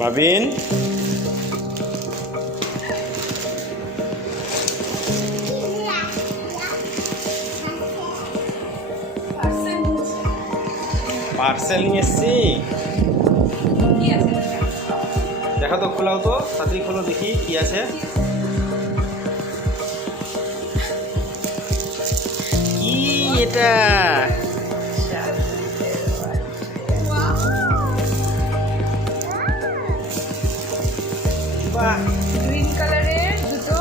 ভাবিন parcel নিয়ে এসছি দেখো তো, খোলাও তো, তাড়াতাড়ি খোলো, দেখি কি আছে। কি এটা? বাহ গ্রিন কালারের দুটো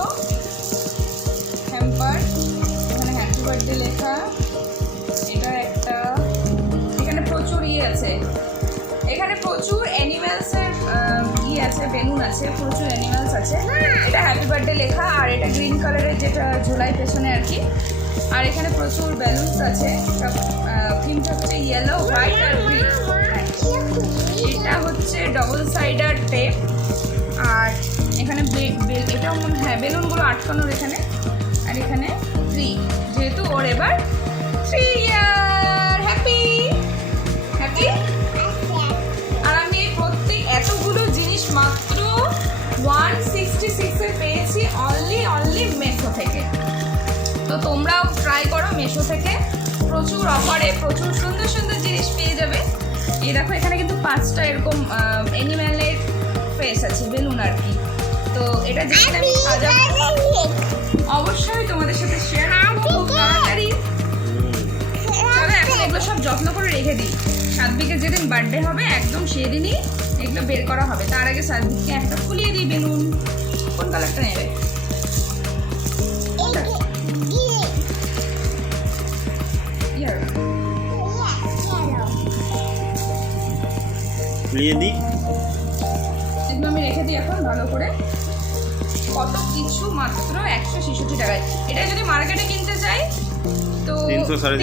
হ্যাম্পার এখানে হ্যাপি বার্থডে লেখা। এটা একটা, এখানে প্রচুর ইয়ে আছে। এখানে প্রচুর অ্যানিমেলসের ইয়ে আছে, বেলুন আছে, প্রচুর অ্যানিমেলস আছে। এটা হ্যাপি বার্থডে লেখা, আর এটা গ্রিন কালারের যেটা ঝোলাই পেছনে আর কি। আর এখানে প্রচুর বেলুনস আছে। থিমটা হচ্ছে ইয়েলো হোয়াইট আর গ্রিন এটা হচ্ছে ডবল সাইডার টেপ আর এখানে এটাও মনে হ্যাঁ বেলুনগুলো আটকানোর এখানে। আর এখানে থ্রি যেহেতু ওর এবার থ্রি ইয়ার হ্যাপি হ্যাপি আর আমি প্রত্যেক এতগুলো জিনিস মাত্র ওয়ান সিক্সটি সিক্সে পেয়েছি অনলি অনলি মেশো থেকে। তো তোমরাও ট্রাই করো মেশো থেকে। প্রচুর অফারে প্রচুর সুন্দর সুন্দর জিনিস পেয়ে যাবে। এই দেখো, এখানে কিন্তু পাঁচটা এরকম অ্যানিম্যালের ফেস আছে বেলুন আর কি। তো এটা যেদিন আমি সাজাবো অবশ্যই তোমাদের সাথে শেয়ার করব খুব তাড়াতাড়ি চলো এখন এগুলো সব যত্ন করে রেখে দিই। সাতবিকের যেদিন বার্থডে হবে একদম সেদিনই এগুলো বের করা হবে। তার আগে সাতবিককে একটা ফুলিয়ে দিই বেলুন। কোন কালারটা নেবে? ইয়ার খুলিয়ে দিই। দিই এখন ভালো করে কত কিছু মাত্র একশো ছেষট্টি টাকায়। এটা যদি মার্কেটে কিনতে চাই তো তিনশো, সাড়ে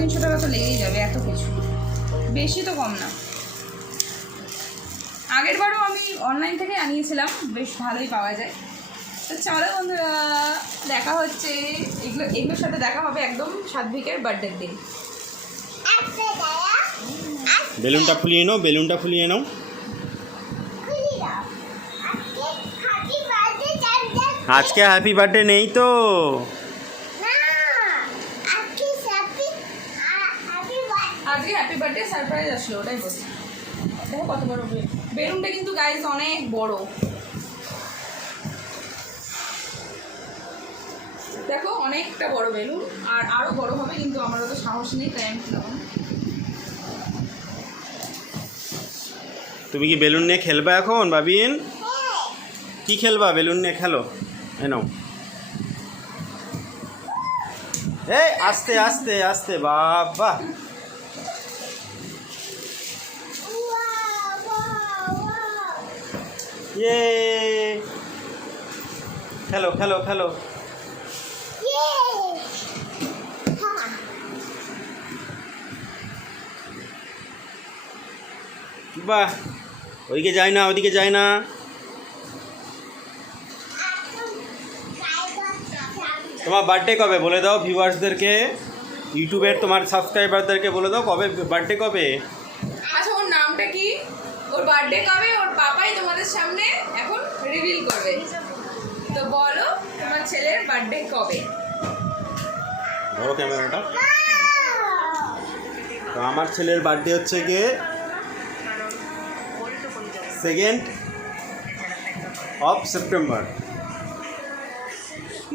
তিনশো। টাকা তো লেগেই যাবে এত কিছু। বেশি তো কম না। আগের বারও আমি অনলাইন থেকে আনিয়েছিলাম বেশ ভালোই পাওয়া যায়। তো চলো বন্ধুরা দেখা হচ্ছে। এগুলো এগুলোর সাথে দেখা হবে একদম সাতভিকের বার্থডের দিন বেলুনটা ফুলিয়ে নাও বেলুনটা ফুলিয়ে নাও। আজকে হ্যাপি বার্থডে নেই তো। আজকে হ্যাপি বার্থডে সারপ্রাইজ আসলো ওটাই বলছি। দেখো কত বড় বেলুন বেলুনটা কিন্তু গাইজ অনেক বড়। দেখো অনেকটা বড় বেলুন আর আরও বড় হবে কিন্তু আমার অত সাহস নেই তাই আমি তুমি কি বেলুন নিয়ে খেলবা এখন ভাবিন? কি খেলবা? বেলুন নিয়ে খেলো। এই নাও। এই, আস্তে আস্তে আস্তে, বাবা। ইয়ে। খেলো খেলো খেলো। বাহ, ওইদিকে যায় না, ওইদিকে যায় না। তোমার বার্থডে কবে? বলে দাও ভিউয়ার্সদেরকে। ইউটিউবের তোমার সাবস্ক্রাইবারদেরকে বলে দাও কবে বার্থডে কবে? আচ্ছা ওর নামটা কি? ওর বার্থডে কবে? ওর পাপাই তোমাদের সামনে এখন রিভিল করবে। তো বলো তোমার ছেলের বার্থডে কবে? বড় ক্যামেরাটা। তো আমার ছেলের বার্থডে হচ্ছে গিয়ে সেকেন্ড অফ সেপ্টেম্বর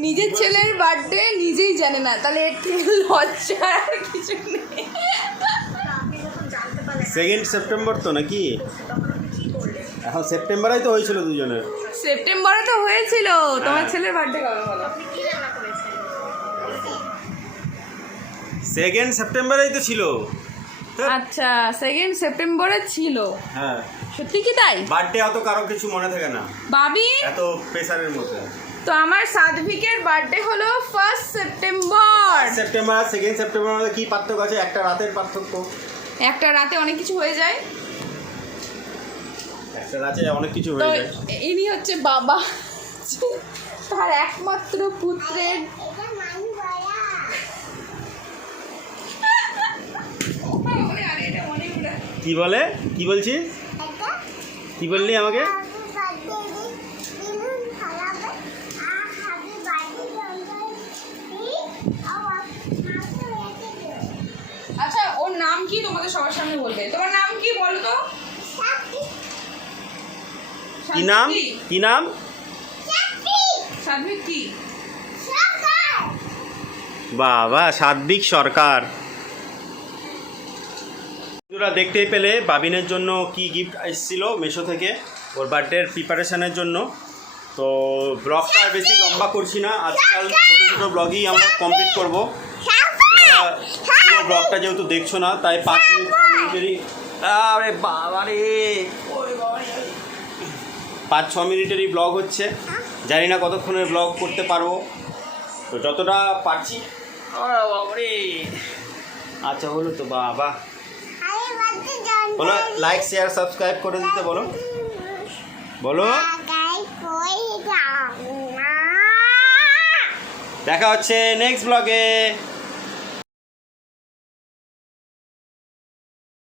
নিজের ছেলের বার্থডে নিজেই জানে না তাহলে এর থেকে লজ্জা আর কিছু নেই। সেকেন্ড সেপ্টেম্বর তো নাকি? এখন সেপ্টেম্বরেই তো হয়েছিল দুজনের। সেপ্টেম্বরে তো হয়েছিল। তোমার হ্যাঁ। ছেলের বার্থডে কবে বলো? সেকেন্ড সেপ্টেম্বরেই তো ছিল। ধ্যাৎ, আচ্ছা সেকেন্ড সেপ্টেম্বরে ছিল। হ্যাঁ। সত্যি কি তাই? বার্থডে অত কারও কিছু মনে থাকে না। বাবি? এত প্রেসারের মধ্যে। তো আমার সাদভিকের বার্থডে হলো first September September second September মধ্যে কি পার্থক্য আছে? একটা রাতের পার্থক্য। একটা রাতে অনেক কিছু হয়ে যায়। একটা রাতে অনেক কিছু হয়ে যায়। ইনি হচ্ছে বাবা। তার একমাত্র পুত্রের। কি বলে? কি বলছিস? কি বললি আমাকে? নাম কি তোমাদের সবার সামনে বলবে? তোমার নাম কি বলো তো? কি নাম? কি? নাম? সাধবিক কি? বাবা সাত্বিক সরকার। বন্ধুরা দেখতেই পেলে বাবিনের জন্য কি গিফট এসেছিল মেশো থেকে ওর বার্থডের প্রিপারেশনের জন্য। তো ব্লগটা আর বেশি লম্বা করছি না। আজকাল ছোটো ছোটো ব্লগই আমরা কমপ্লিট করব। পুরো ব্লগটা যেহেতু দেখছ না তাই পাঁচ মিনিট ছ মিনিটেরই আরে বাবা রে। পাঁচ ছ মিনিটেরই ব্লগ হচ্ছে। জানি না কতক্ষণের ব্লগ করতে পারব। তো যতটা পারছি। আচ্ছা হলো তো বাবা। বলো লাইক শেয়ার সাবস্ক্রাইব করে দিতে বলো। বলো। দেখা হচ্ছে নেক্সট ব্লগে